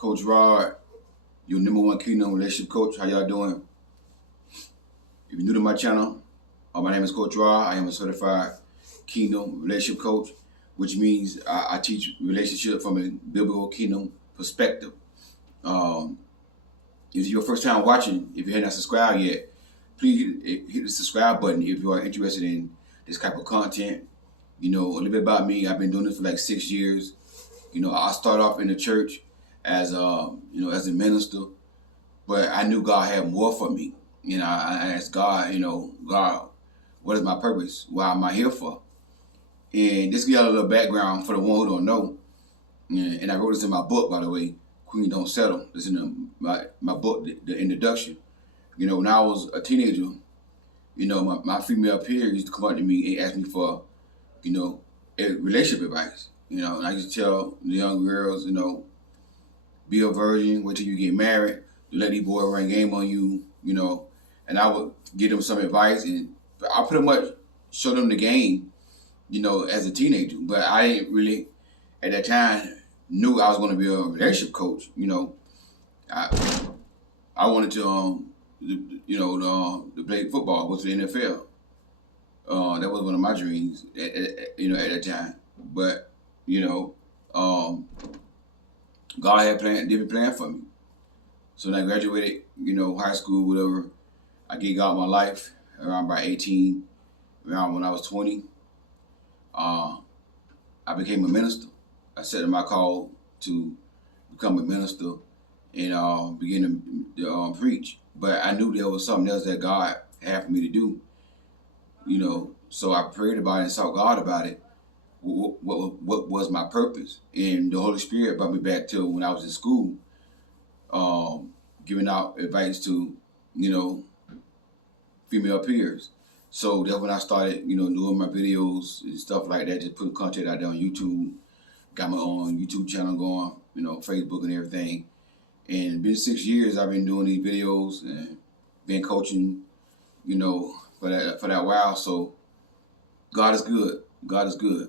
Coach Rod, your number one Kingdom relationship coach. How y'all doing? If you're new to my channel, my name is Coach Rod. I am a certified Kingdom relationship coach, which means I teach relationship from a biblical Kingdom perspective. If it's your first time watching, if you haven't subscribed yet, please hit the subscribe button if you are interested in this type of content. You know, a little bit about me. I've been doing this for like 6 years. You know, I started off in the church as as a minister, but I knew God had more for me. You know, I asked God, God, what is my purpose? Why am I here for? And this give you a little background for the one who don't know. And I wrote this in my book, by the way, Queen Don't Settle. This is in my book, the introduction. You know, when I was a teenager, my female peers used to come up to me and ask me for, a relationship advice. And I used to tell the young girls, be a virgin, wait till you get married, let these boys run game on you, and I would give them some advice, and I pretty much show them the game, as a teenager. But I didn't really, at that time, knew I was going to be a relationship coach. I wanted to, to play football, go to the NFL. That was one of my dreams, at that time. But, God had different plan for me. So when I graduated, high school, whatever, I gave God my life around by 18, around when I was 20. I became a minister. I set my call to become a minister and begin to preach. But I knew there was something else that God had for me to do. So I prayed about it and sought God about it. What was my purpose? And the Holy Spirit brought me back to when I was in school, giving out advice to, female peers. So that's when I started, doing my videos and stuff like that, just putting content out there on YouTube. Got my own YouTube channel going, Facebook and everything. And it's been 6 years I've been doing these videos and been coaching, for that while. So God is good. God is good.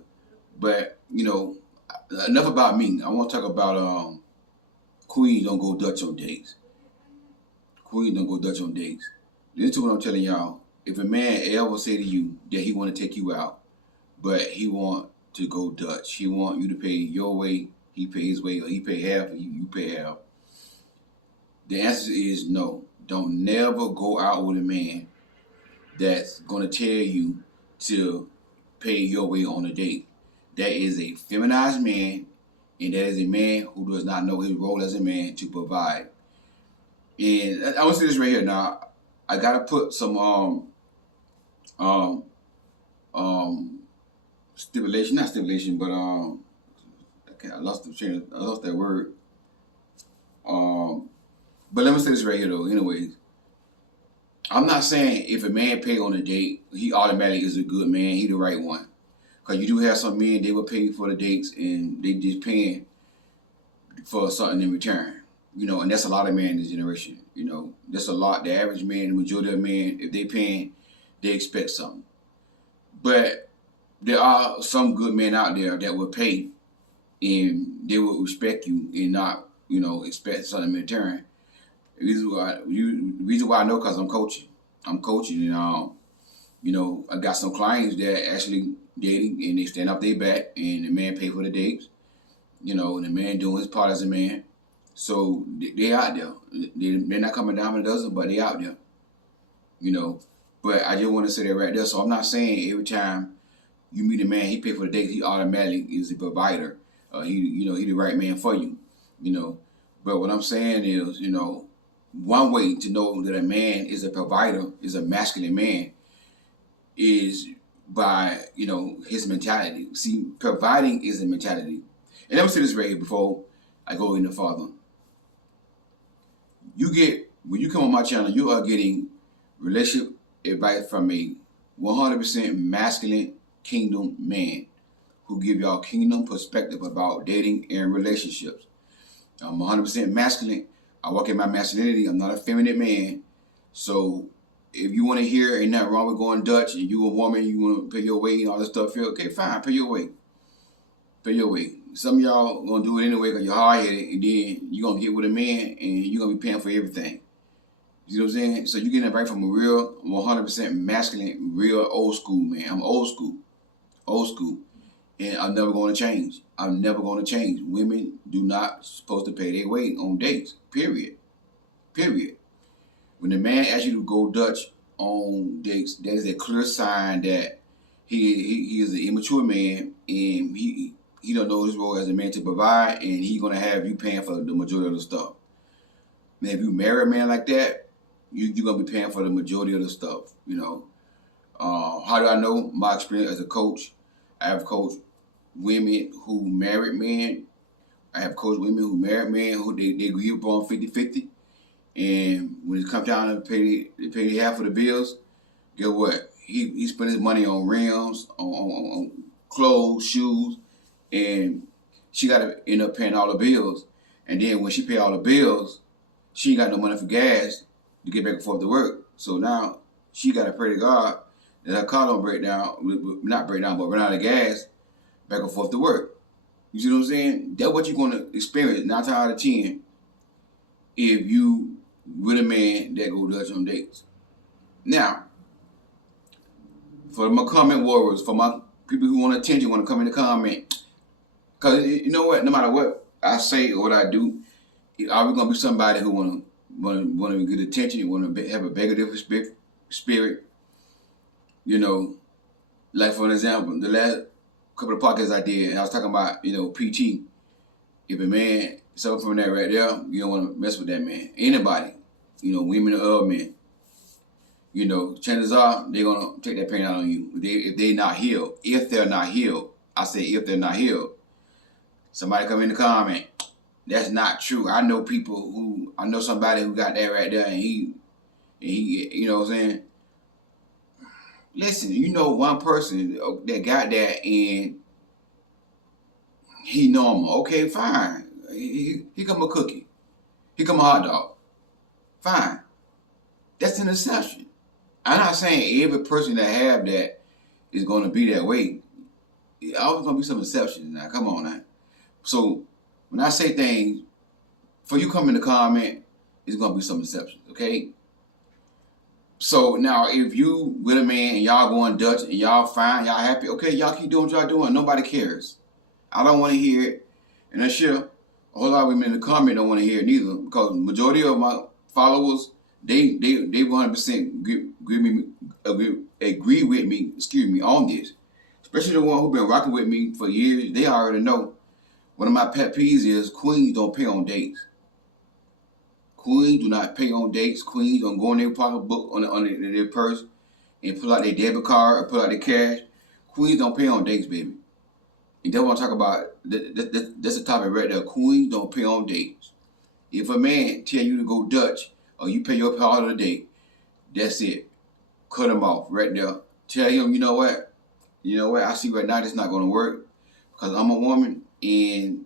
But, enough about me. I want to talk about Queens don't go Dutch on dates. Queens don't go Dutch on dates. Listen to what I'm telling y'all. If a man ever say to you that he want to take you out, but he want to go Dutch, he want you to pay your way, he pay his way, or he pay half, you pay half, the answer is no. Don't never go out with a man that's going to tell you to pay your way on a date. That is a feminized man, and that is a man who does not know his role as a man to provide. And I want to say this right here. Now, I gotta put some stipulation, not stipulation, but I lost that word. But let me say this right here though. Anyways, I'm not saying if a man pay on a date, he automatically is a good man. He the right one. Because you do have some men, they will pay for the dates and they just paying for something in return. And that's a lot of men in this generation. That's a lot. The average man, the majority of men, if they paying, they expect something. But there are some good men out there that will pay and they will respect you and not, expect something in return. The reason why I know, because I'm coaching. I'm coaching and I got some clients that actually dating and they stand up their back and the man pay for the dates, and the man doing his part as a man. So they out there. They're not coming down a dozen, but they out there. But I just want to say that right there. So I'm not saying every time you meet a man, he pay for the date, he automatically is a provider. He the right man for you. But what I'm saying is, one way to know that a man is a provider, is a masculine man, is by, his mentality. See, providing is a mentality. And let me say this right here before I go any further. When you come on my channel, you are getting relationship advice from a 100% masculine kingdom man who give y'all kingdom perspective about dating and relationships. I'm 100% masculine. I walk in my masculinity. I'm not a feminine man. So if you want to hear ain't nothing wrong with going Dutch and you a woman, you want to pay your way and all this stuff, okay, fine, pay your way. Pay your way. some of y'all gonna do it anyway because you're hard headed, and then you're gonna get with a man and you're gonna be paying for everything. You know what I'm saying? So you're getting it right from a real 100% masculine, real old school man. I'm old school, and I'm never going to change. I'm never going to change. Women do not supposed to pay their weight on dates. Period. Period. When the man asks you to go Dutch on dates, that is a clear sign that he is an immature man, and he don't know his role as a man to provide, and he gonna have you paying for the majority of the stuff. Man, if you marry a man like that, you're gonna be paying for the majority of the stuff. You know. How do I know? My experience as a coach, I have coached women who married men. I have coached women who married men who they agree upon 50-50. And when it comes down to pay half of the bills, guess what? He spent his money on rims, on clothes, shoes, and she got to end up paying all the bills. And then when she pay all the bills, she ain't got no money for gas to get back and forth to work. So now she got to pray to God that her car don't not break down, but run out of gas back and forth to work. You see what I'm saying? That's what you're going to experience 9 times out of 10 if you with a man that go Dutch on dates. Now, for my comment warriors, for my people who want attention, want to come in the comment, because you know what? No matter what I say or what I do, are we going to be somebody who want to get attention, want to have a bigger spirit? You know, like for an example, the last couple of podcasts I did, I was talking about, PT. If a man suffer from that right there, you don't want to mess with that man. Anybody, women or men, chances are they're going to take that pain out on you. If they're not healed. If they're not healed. I say if they're not healed. Somebody come in the comment, that's not true. I know somebody who got that right there, and he you know what I'm saying? Listen, one person that got that and he normal. Okay, fine. He come a cookie. He come a hot dog. Fine. That's an exception. I'm not saying every person that have that is going to be that way. Always going to be some exceptions now. Come on now. So when I say things, for you come in the comment, it's going to be some exceptions, okay? So now if you with a man and y'all going Dutch and y'all fine, y'all happy, okay, y'all keep doing what y'all doing. Nobody cares. I don't want to hear it. And I'm sure a whole lot of women in the comment don't want to hear it neither, because the majority of my followers, they 100% agree with me on this. Especially the one who been rocking with me for years. They already know. One of my pet peeves is queens don't pay on dates. Queens do not pay on dates. Queens don't go in their pocketbook on their purse and pull out their debit card or pull out their cash. Queens don't pay on dates, baby. And that's what I'm talking about. That's the topic right there. Queens don't pay on dates. If a man tell you to go Dutch or you pay your part of the date, that's it. Cut him off right there. Tell him, you know what? I see right now this not going to work because I'm a woman and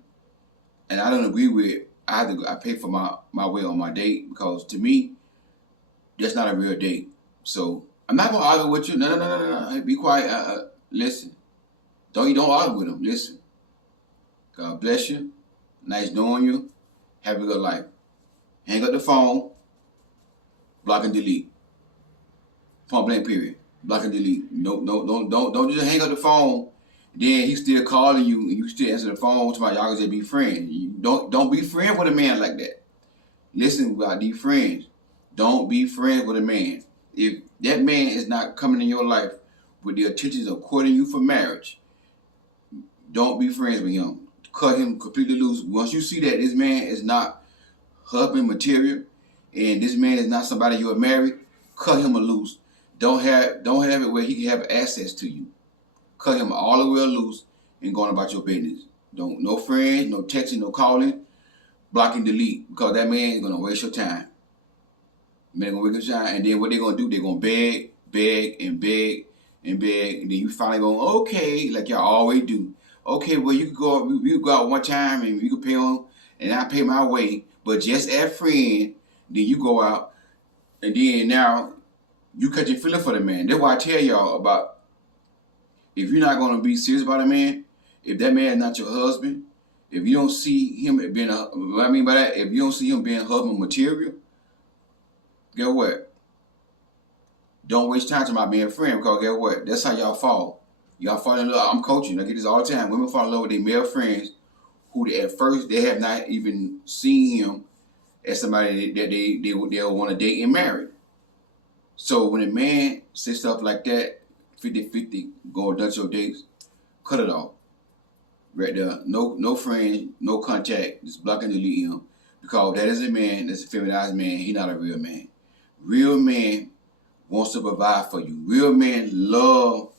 I don't agree with. I pay for my way on my date because to me, that's not a real date. So I'm not gonna argue with you. No. Be quiet. Listen. Don't argue with him. Listen. God bless you. Nice knowing you. Have a good life. Hang up the phone. Block and delete. Point blank period. Block and delete. No, don't just hang up the phone. Then he's still calling you and you still answer the phone to y'all just be friends. You don't be friends with a man like that. Listen about these friends. Don't be friends with a man. If that man is not coming in your life with the intentions of courting you for marriage, don't be friends with him. Cut him completely loose. Once you see that this man is not husband material and this man is not somebody you are married, cut him loose. Don't have it where he can have access to you. Cut him all the way loose and going about your business. No friends, no texting, no calling, block and delete, because that man is gonna waste your time. Man gonna waste your time, and then what they gonna do? They gonna beg, and then you finally go, okay, like y'all always do. Okay, well you can go out one time and you can pay on, and I pay my way, but just as friend, then you go out, and then now you cut your feeling for the man. That's why I tell y'all about. If you're not going to be serious about a man, if that man is not your husband, If you don't see him being what I mean by that, if you don't see him being husband material, guess what? Don't waste time to my being a friend, because guess what? That's how y'all fall. Y'all fall in love. I'm coaching. I get this all the time. Women fall in love with their male friends who at first they have not even seen him as somebody that they'll want to date and marry. So when a man says stuff like that, 50-50, go and done your dates, cut it off. Right there. No friends, no contact, just block and delete him. Because that is a man, that's a feminized man, he not a real man. Real man wants to provide for you. Real men love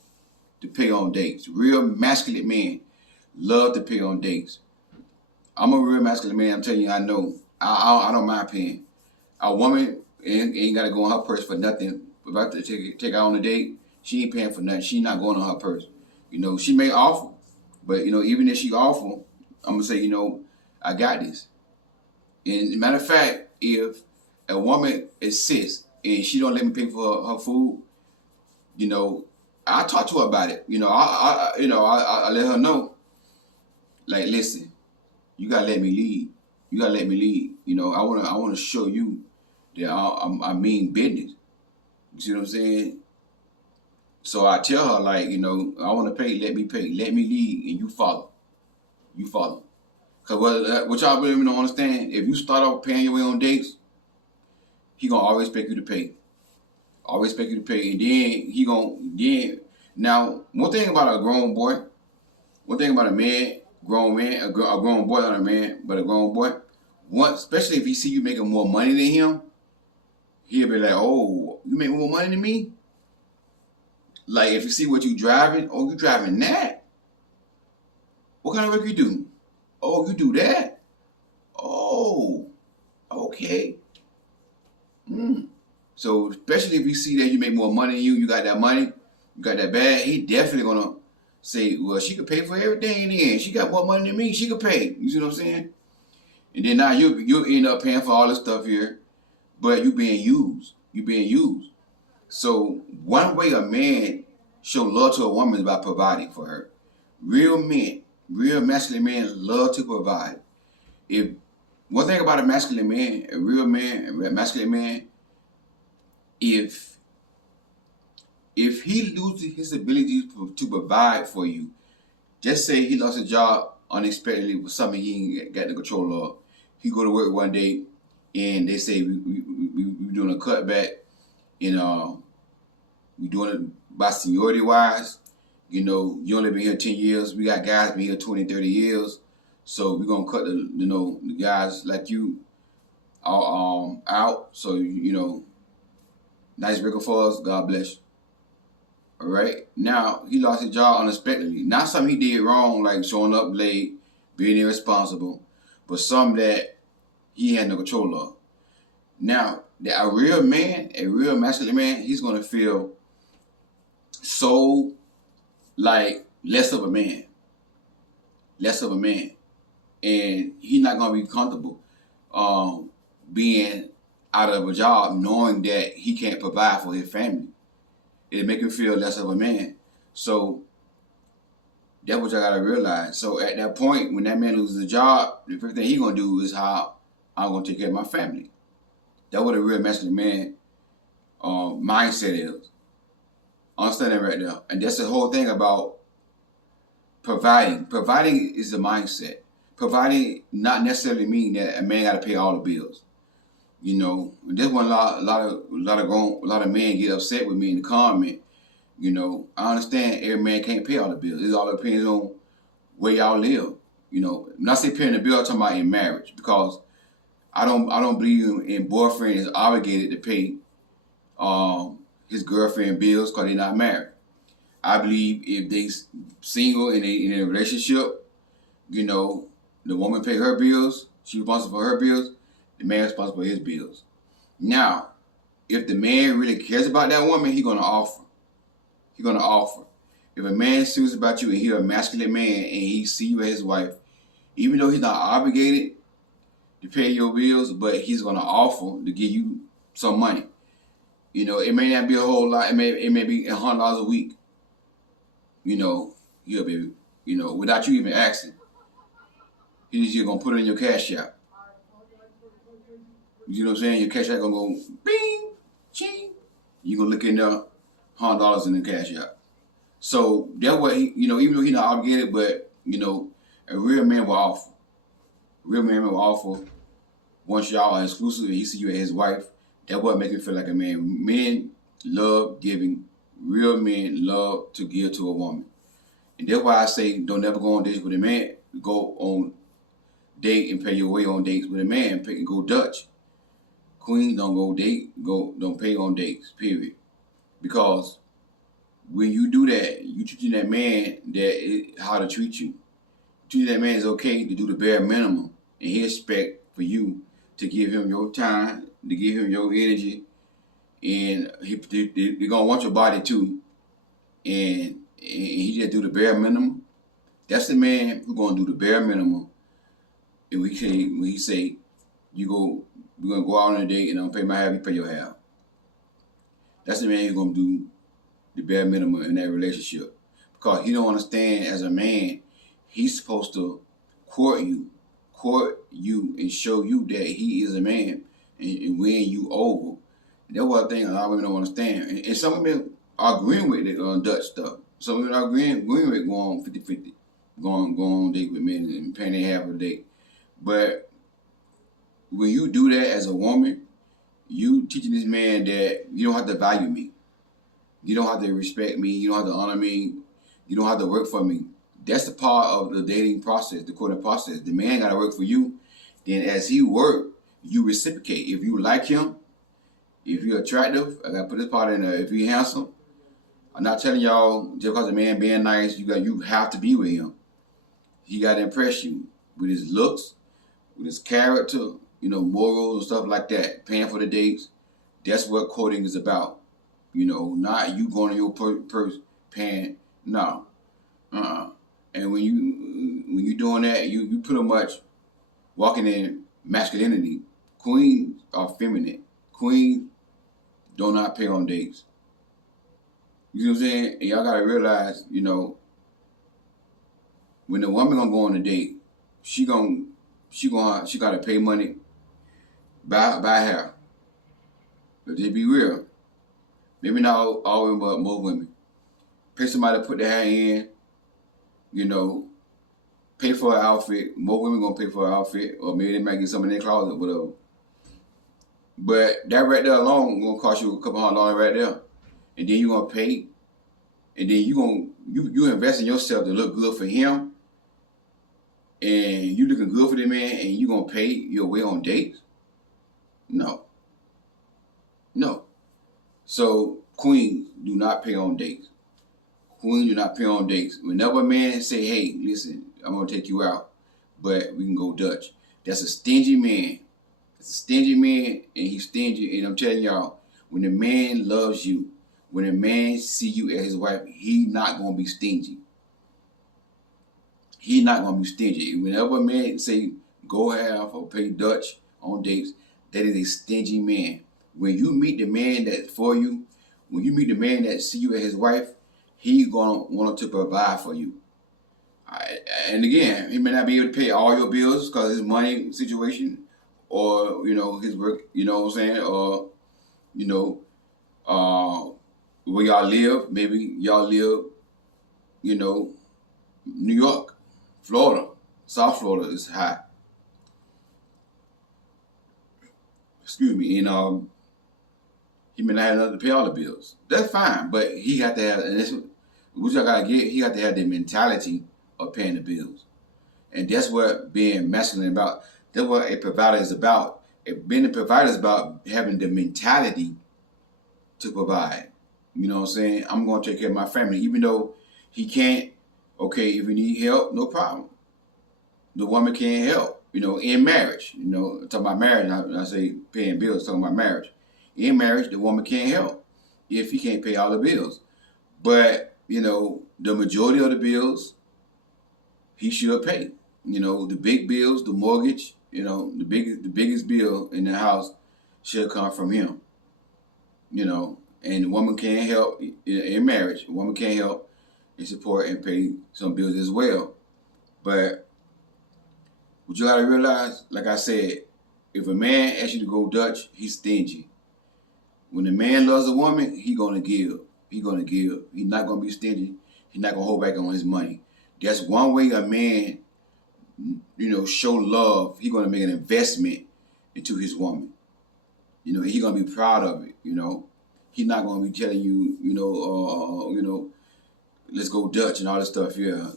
to pay on dates. Real masculine men love to pay on dates. I'm a real masculine man. I'm telling you, I know. I don't mind paying. A woman ain't got to go on her purse for nothing. About to take her on a date, she ain't paying for nothing. She not going on her purse. You know, she may offer, but you know, even if she offer, I'm gonna say, you know, I got this. And matter of fact, if a woman insists and she don't let me pay for her food, you know, I talk to her about it. You know, I let her know, like, listen, you gotta let me lead. You gotta let me lead. You know, I wanna show you that I mean business. You see what I'm saying? So I tell her, like, you know, I want to pay, let me pay, let me lead, and you follow. You follow. Because what y'all really don't understand, if you start off paying your way on dates, he gonna always expect you to pay. Always expect you to pay, and then now, one thing about a grown boy, one thing about a man, grown man, a grown boy, not a man, but a grown boy, especially if he see you making more money than him, he'll be like, oh, you make more money than me? Like, if you see what you driving, oh, you driving that? What kind of work you do? Oh, you do that? Oh, okay. So, especially if you see that you make more money than you got that money, you got that bag, he definitely gonna say, well, she could pay for everything in the end. She got more money than me, she could pay. You see what I'm saying? And then now you end up paying for all this stuff here, but you being used. You being used. So one way a man show love to a woman is by providing for her. Real men, real masculine men love to provide. If one thing about a masculine man, a real man, a masculine man, if he loses his ability to provide for you, just say he lost a job unexpectedly with something he ain't got the control of. He go to work one day and they say we doing a cutback, and we doing it by seniority wise. You know, you only been here 10 years. We got guys been here 20, 30 years. So we're gonna cut the guys like you out. So you know, nice record for us. God bless you. All right. Now he lost his job unexpectedly. Not something he did wrong, like showing up late, being irresponsible, but something that he had no control of. Now, a real man, a real masculine man, he's gonna feel so like less of a man, and he's not gonna be comfortable being out of a job, knowing that he can't provide for his family. It'll make him feel less of a man. So that's what y'all gotta realize. So at that point, when that man loses a job, the first thing he gonna do is how I'm gonna take care of my family. That's what a real masculine man mindset is. Understand that right now. And that's the whole thing about providing. Providing is the mindset. Providing not necessarily mean that a man got to pay all the bills. You know, this one a lot of men get upset with me in the comment. You know, I understand every man can't pay all the bills. It all depends on where y'all live. You know, when I say paying the bill, I'm talking about in marriage, because I don't believe in boyfriend is obligated to pay his girlfriend bills because they're not married. I believe if they single in a relationship, you know, the woman pay her bills, she's responsible for her bills, the man responsible for his bills. Now, if the man really cares about that woman, he's gonna offer. He's gonna offer. If a man is serious about you and he's a masculine man and he see you as his wife, even though he's not obligated to pay your bills, but he's gonna offer to give you some money. You know, it may not be a whole lot. It may be $100 a week. You know, yeah, baby. You know, without you even asking. He's just gonna put it in your cash app. You know what I'm saying? Your cash app gonna go bing, ching. You gonna look in there, $100 in the cash app. So that way, even though he's not obligated, but a real man will offer. Real man will offer. Once y'all are exclusive and he see you as his wife, that what make him feel like a man. Men love giving. Real men love to give to a woman. And that's why I say don't never go on dates with a man. Go on date and pay your way on dates with a man. Go Dutch. Queens don't don't pay on dates, period. Because when you do that, you treating that man how to treat you. Treating that man is okay to do the bare minimum, and he expect for you to give him your time, to give him your energy, and they're gonna want your body too. And he just do the bare minimum. That's the man who's gonna do the bare minimum. And when he say, we're gonna go out on a date and I'm gonna pay my half, you pay your half. That's the man who's gonna do the bare minimum in that relationship. Because he don't understand as a man, he's supposed to court you and show you that he is a man and win you over. That's one thing a lot of women don't understand. And some women are agreeing with the Dutch stuff. Some women are agreeing with going 50-50, going on date with men and paying their half a date. But when you do that as a woman, you teaching this man that you don't have to value me. You don't have to respect me. You don't have to honor me. You don't have to work for me. That's the part of the dating process, the courting process. The man got to work for you. Then as he work, you reciprocate. If you like him, if you're attractive, I got to put this part in there. If you're handsome, I'm not telling y'all just because a man being nice, you have to be with him. He got to impress you with his looks, with his character, morals and stuff like that. Paying for the dates. That's what courting is about. Not you going to your purse paying. No. And when you doing that, you pretty much walking in masculinity. Queens are feminine. Queens do not pay on dates. You know what I'm saying? And y'all gotta realize, when the woman gonna go on a date, she gotta pay money, buy hair. But just be real. Maybe not all women, but most women. Pay somebody to put their hair in, pay for an outfit. More women gonna pay for an outfit, or maybe they might get some in their closet, whatever. But that right there alone gonna cost you a couple $100 right there. And then you gonna pay, and then you invest in yourself to look good for him, and you looking good for the man, and you gonna pay your way on dates? No. So queens do not pay on dates. Queens do not pay on dates. Whenever a man say, hey, listen, I'm gonna take you out, but we can go Dutch. That's a stingy man. It's a stingy man, and he's stingy. And I'm telling y'all, when a man loves you, when a man see you as his wife, he not gonna be stingy. He not gonna be stingy. Whenever a man say go half or pay Dutch on dates, that is a stingy man. When you meet the man that's for you, when you meet the man that see you as his wife, he gonna want to provide for you. And again, he may not be able to pay all your bills because his money situation, or his work, you know what I'm saying, or where y'all live. Maybe y'all live, New York, Florida, South Florida is high. Excuse me, and he may not have enough to pay all the bills. That's fine, but he got to have, and this what y'all gotta get. He got to have the mentality of paying the bills, and that's what being masculine about. That's what a provider is about. Being a provider is about having the mentality to provide. You know what I'm saying? I'm gonna take care of my family, even though he can't. Okay, if you need help, no problem. The woman can't help. In marriage. Talking about marriage. I say paying bills. Talking about marriage. In marriage, the woman can't help if he can't pay all the bills. But the majority of the bills he should pay. The big bills, the mortgage. The biggest bill in the house should come from him. And the woman can't help in marriage. The woman can't help and support and pay some bills as well. But What you gotta realize, like I said, if a man asks you to go Dutch, he's stingy. When a man loves a woman, he gonna give. He gonna give. He's not gonna be stingy. He's not gonna hold back on his money. That's one way a man, show love. He's gonna make an investment into his woman. He's gonna be proud of it. He's not gonna be telling you, let's go Dutch and all this stuff. Yeah,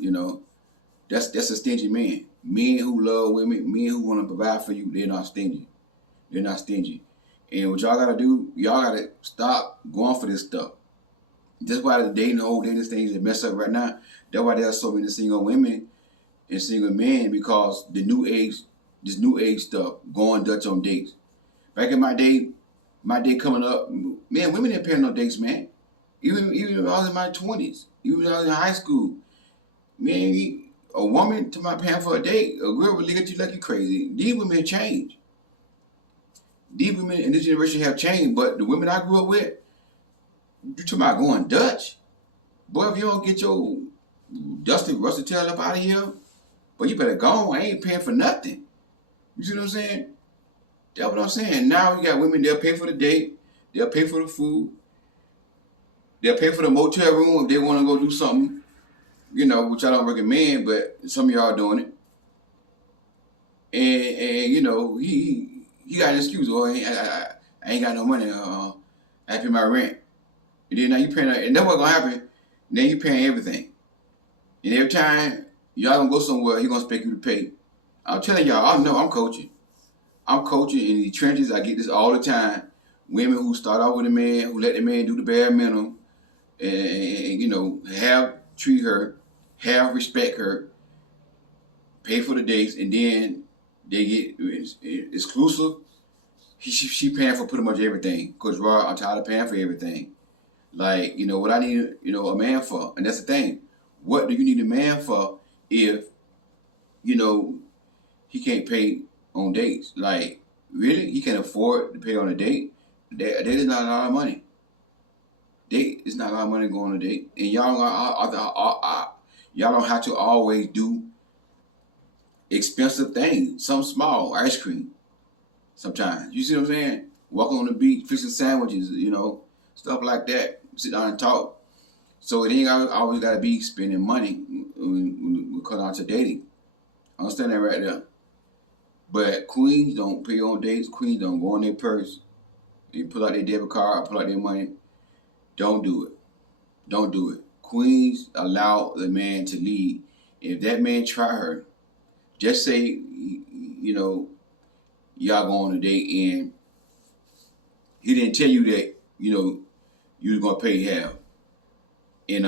that's a stingy man. Men who love women, men who want to provide for you, they're not stingy. They're not stingy. And what y'all gotta do, y'all gotta stop going for this stuff. That's why the whole dating things that mess up right now. That's why there's so many single women and single men, because this new age stuff, going Dutch on dates. Back in my day coming up, man, women didn't pay no dates, man. Even when I was in my 20s, even when I was in high school, man, a woman to my paying for a date, a girl would look at you like you crazy. These women have changed. These women in this generation have changed, but the women I grew up with, you talking about going Dutch? Boy, if you don't get your rusty tail up out of here, boy, you better go. I ain't paying for nothing. You see what I'm saying? That's what I'm saying. Now you got women, they'll pay for the date, they'll pay for the food, they'll pay for the motel room if they want to go do something, which I don't recommend, but some of y'all doing it. And he got an excuse. Oh, I ain't got no money. I pay my rent. And then now you paying, and that's what's gonna happen. Then you paying everything. And every time y'all gonna go somewhere, he gonna expect you to pay. I'm telling y'all, I know I'm coaching. I'm coaching in the trenches. I get this all the time. Women who start off with a man, who let the man do the bare minimum, and have treat her, have respect her, pay for the dates, and then they get exclusive. She paying for pretty much everything. Coach Rod, I'm tired of paying for everything. Like, what I need, a man for. And that's the thing. What do you need a man for if, he can't pay on dates? Like, really? He can't afford to pay on a date? That is not a lot of money. Date is not a lot of money going on a date. And y'all don't have to always do expensive things. Some small, ice cream. Sometimes. You see what I'm saying? Walking on the beach, fixing sandwiches, stuff like that. Sit down and talk. So it ain't always got to be spending money when we come down to dating. I understand that right there. But queens don't pay on dates. Queens don't go on their purse. They pull out their debit card, pull out their money. Don't do it. Don't do it. Queens allow the man to lead. If that man try her, just say, y'all go on a date and he didn't tell you that, you was gonna pay half. And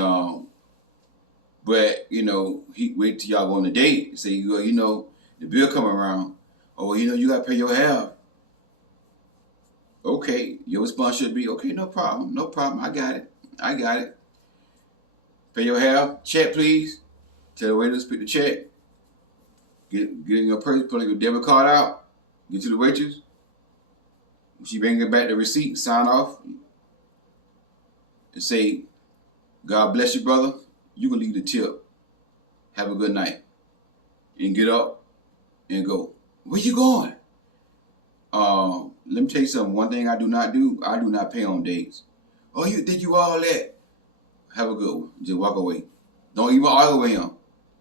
but he wait till y'all go on a date and say, the bill come around. Oh, you gotta pay your half. Okay, your response should be, okay, no problem, I got it. Pay your half. Check, please. Tell the waiter to split the check. Get in your purse, pull your debit card out. Get to the waitress. She bring back the receipt, sign off, and say, God bless you, brother. You can leave the tip. Have a good night. And get up and go. Where you going? Let me tell you something. One thing I do not do, I do not pay on dates. Oh, you think you all that? Have a good one. Just walk away. Don't even argue with him.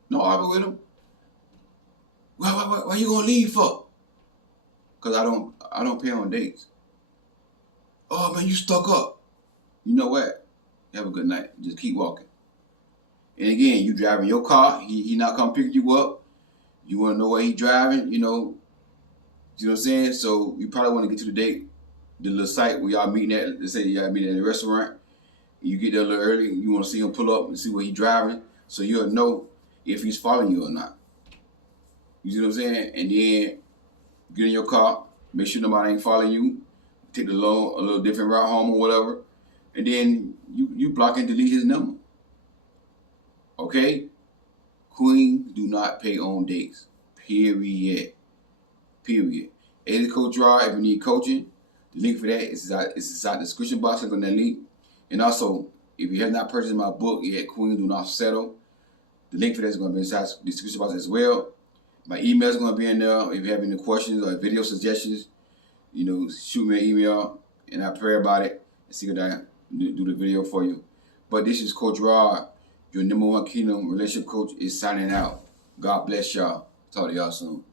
Don't argue with him. Why you gonna leave for? Cause I don't pay on dates. Oh man, you stuck up. You know what? Have a good night. Just keep walking. And again, you driving your car. He not come pick you up. You want to know where he driving. You know what I'm saying? So you probably want to get to the date, the little site where y'all meeting at. Let's say y'all meeting at a restaurant. You get there a little early. You want to see him pull up and see where he driving, so you'll know if he's following you or not. You see what I'm saying? And then get in your car. Make sure nobody ain't following you. Take a little different route home or whatever. And then you block and delete his number. Okay? Queens do not pay on dates. Period. Hey, Coach Rod, if you need coaching, the link for that is inside the description box. Click on that link. And also, if you have not purchased my book yet, Queens Do Not Settle, the link for that is going to be inside the description box as well. My email is going to be in there. If you have any questions or video suggestions, shoot me an email and I pray about it and see what I do the video for you. But this is Coach Rod, your #1 Kingdom Relationship Coach, is signing out. God bless y'all. Talk to y'all soon.